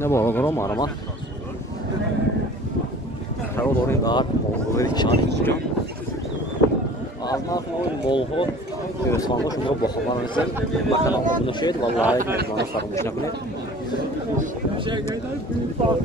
نه بابا برام آرام. هوا داره اینقدر موضوعی چند اینجا. از ما خواهیم مولها گرسنه‌ها شما رو با خبر رسید. مثلا اون شاید والله ما فراموش نکنید.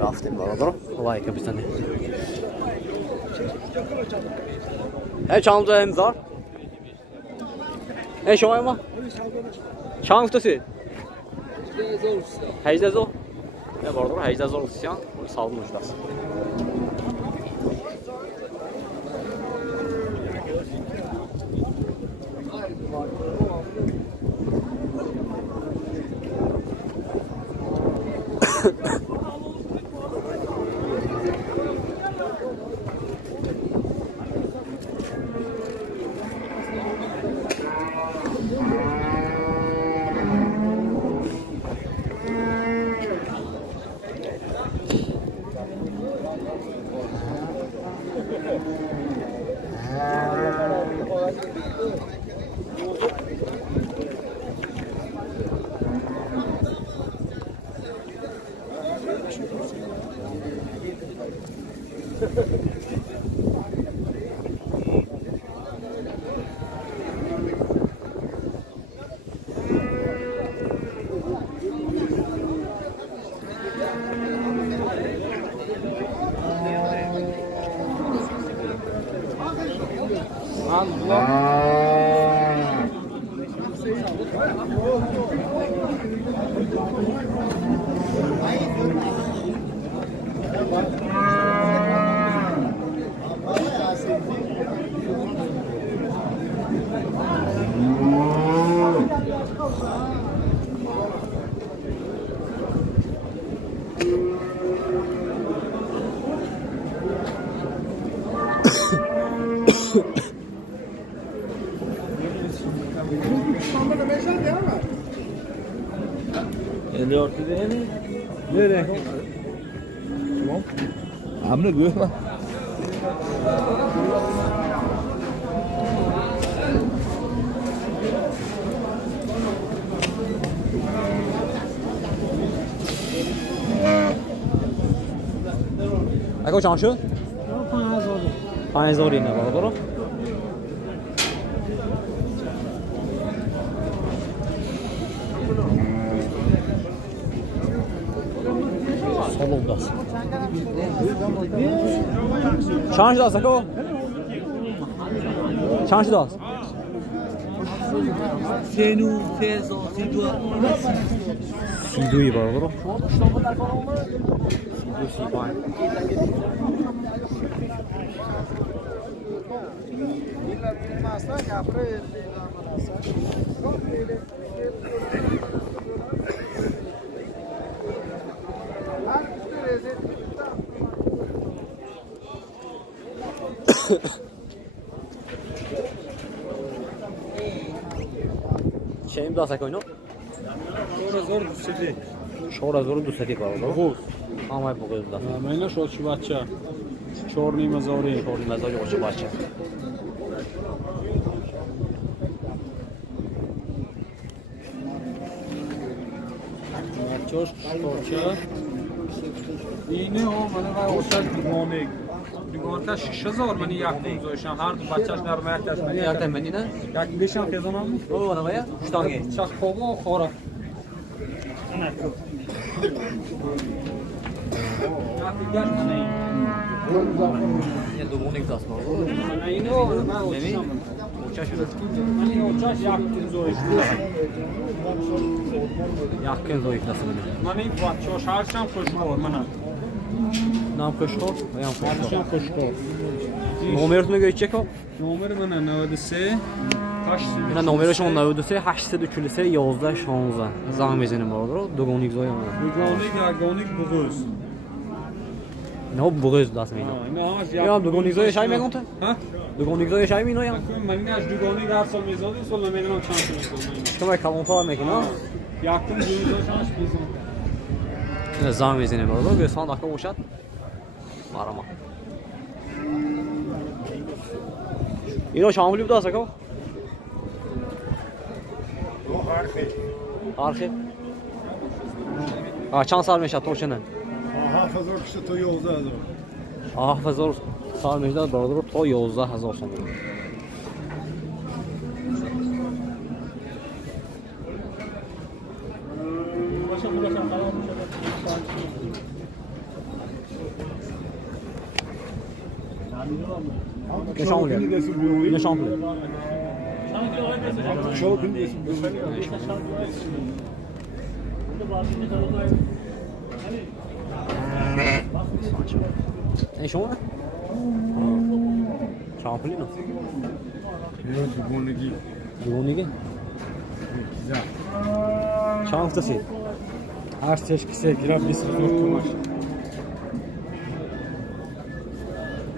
رفتیم برادر. والله کپیتانی. هی چند تا امضا؟ هی شما ما؟ چند تاست؟ 18000. نه برادر 18000 سیان. سال مجدست. Hamle göğe mi? اگه چند شد؟ 5000 اینه برادر. سالم دست. چند دست اگه؟ چند دست؟ سینو فیضا سیدو. سیدوی برادر. چیم دست اکنون؟ 4200 برادر. خوب. همه بگوید دست. من شد چی بچه؟ 4500. 4500 باشه بچه. بچه‌اش بچه. اینه ها من واسه دیوانه 6000 من یک گذاشتم هر دو بچه‌اش نرمایتش من یک تمنی نه؟ یک بشم خزانم. او نه باید؟ شتانگه. چخ خوابا خورا. یه دومونیک دست ما. اینو من اوچشم. اوچش شده. من اوچش یک گذاشتم. یک گذاشت دست من. من این بچه‌اش هرچند خوشحال منم. نام خوشحال؟ میام خوشحال. خوشحال. نمرتون رو چک کن. نمر من 93 اینا نمرشون 93 843 11 16 زنگ میزنیم برادر. دوگونیک زای من. دوگونیک بغوز. نه بغوز دست مینا. یا دوگونیک زای شای میگم تو؟ ها؟ دوگونیک زای شای مینا یا؟ من میگم دوگونیک هر سال میزادی سال نمیدونم چند تا میزادی. شما کلام فار میکنی نه؟ یکم دویزاشش بیزون. زنگ میزنیم برادر. گسان دکتر باشد. برام. اینا شاملی بود اسکو؟ آرخه. چند سال میشه تو چنه؟ 7000 کشته تا 11000. 7000 سال میشه برادر تا 11000 سوم. نشان بده. نشان بده. این شما؟ شامپلی نه؟ دوگونگی. دوگونگی؟ چند تاسی؟ هر سش کسی گرفت 20000 تومان.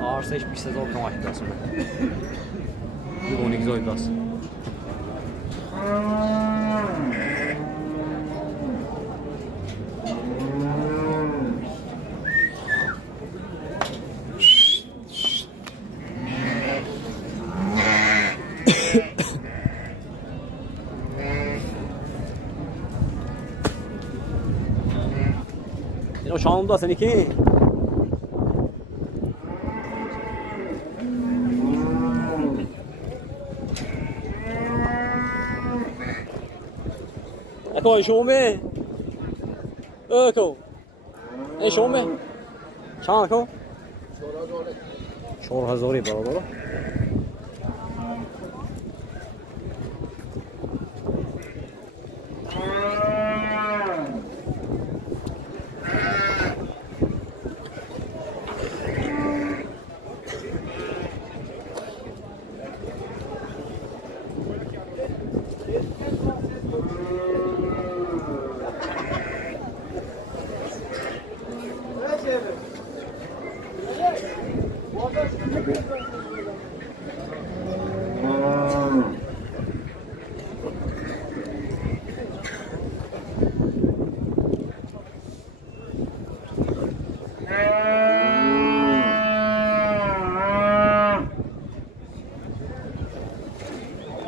هر سش 20000 تومان دست من. دوگونگی زاید دست. اینو شام دست نیکی اکو شومه اکو ای شومه چند اکو 4000 برادر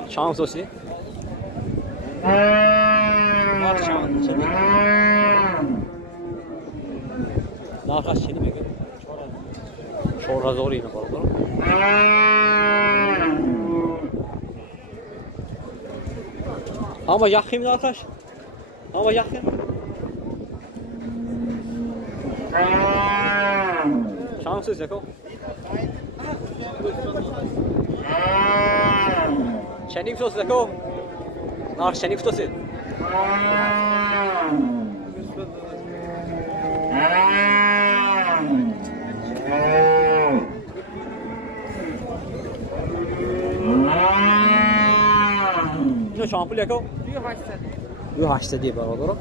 چند سوسی؟ ناخ چند چنی؟ ناخش چنی میگه؟ 4000 اینو برادر اما یخیم ناخش؟ اما یخیم؟ چند سوسی کو؟ چنیم سوس دکو؟ ناخ چنیم سوسی؟ اینو شامپول یکو؟ 2800 برادر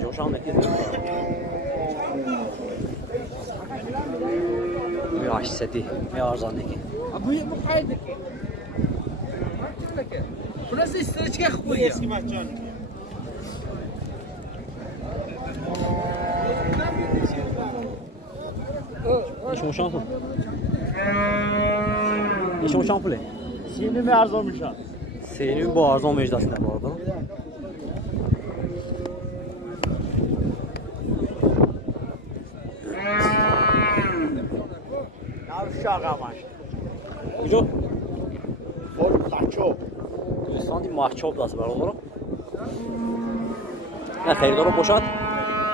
جوشان نکید 800 می ارزان نکی ابوی مقايدك وناس يسترجع خويا اسكي مهجان شما شامپول شما شامپوله سینی می ارزان میشه. سینی با ارزان میشه دست نبارد شاقامش. کجا؟ فول ماچوب. دوستان این ماچوب دست برادر. نه خریدار رو باشد.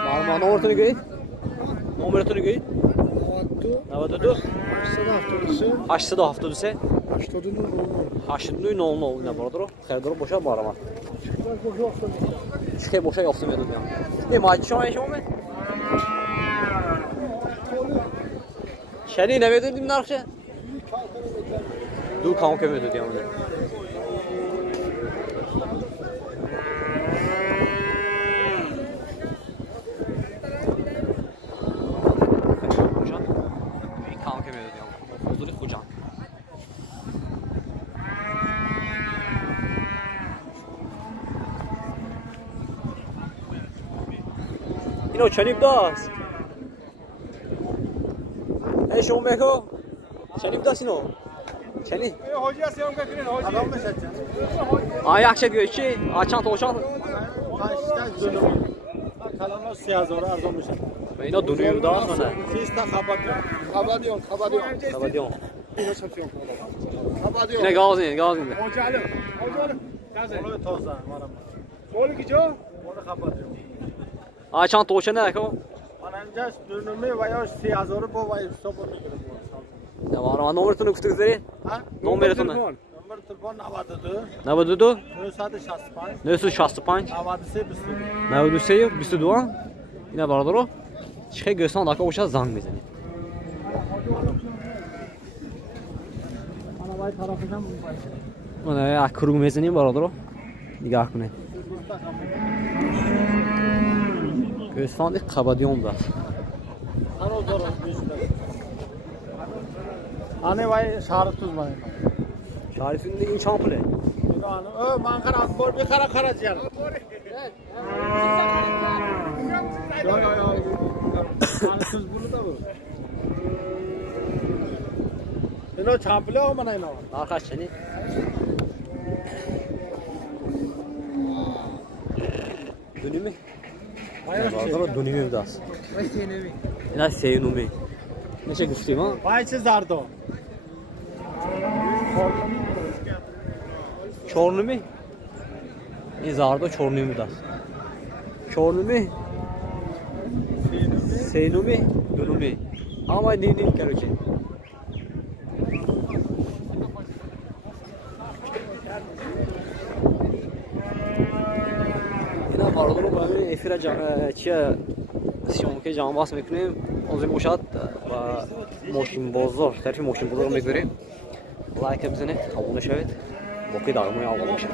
معلومات نمرتون گویید؟ نمرتون گویید؟ 92 873 89 نه برادر. خریدار رو باشد معلومات. چه باشد یافته میدونم. این ماچ شما شما می؟ شنی نمیدونیم نرخشه؟ دو کام که میدونیم اونه این کام که میدونیم حضوری خوجان اینو چنیب داست ای شما بکو شنیب داست اینو چنی حاجی هستی هم بکنین حاجی Adam mı seçeceksin? آیا یک دیگه چی آچان تو آچان Kaçta dönüm? Kalanlar 3000 arzon میشه. اینا دنیو داست نه 3 تا خبادیون. خبادیون اینو satıyorum. Xabadyon. اینا گازین Hocalı. Hocalı. Gazı. Onu toza var. Oğlu ki co? Onu xabadyon. آچان تو چه نه کو Ananca dönümü veya 3000 bu vay sopa میگیره. نه وارا نمبرتون رو گفتید داری Ha? نمبرتون Numara telefon 92 92 965 965 havadisi bisti. 93 22 اینا برادرو چه گسان داکا وش زنگ میزنی Ana vay tarafından mı var? اون اکرو میزنیم برادرو نگاه کنید گسان دی قبادیون ده Ana zor bizde. Ana vay şartız var. شریفین دیگه این چامپله İran'ı Ankara Akbor bir kara karaciğer. Şartız bunu da bu. İno çample o mana ino. آخرش چنی دونیمی برادرو دونیمی داست اینا سینومی نشه گفتیم ها Vay çiz zardo. چورنومی این زاردو چورنومی داست چورنومی سینومی دونومی اما دینیم کرو که اینا برادرو با همین افیر چیه سیوم که جام باز میکنیم اونزی بوشاد و ماشین بازار طرفی ماشین بازار رو میگذاریم لایک بزنید abone شوید باقی درمون اول میشه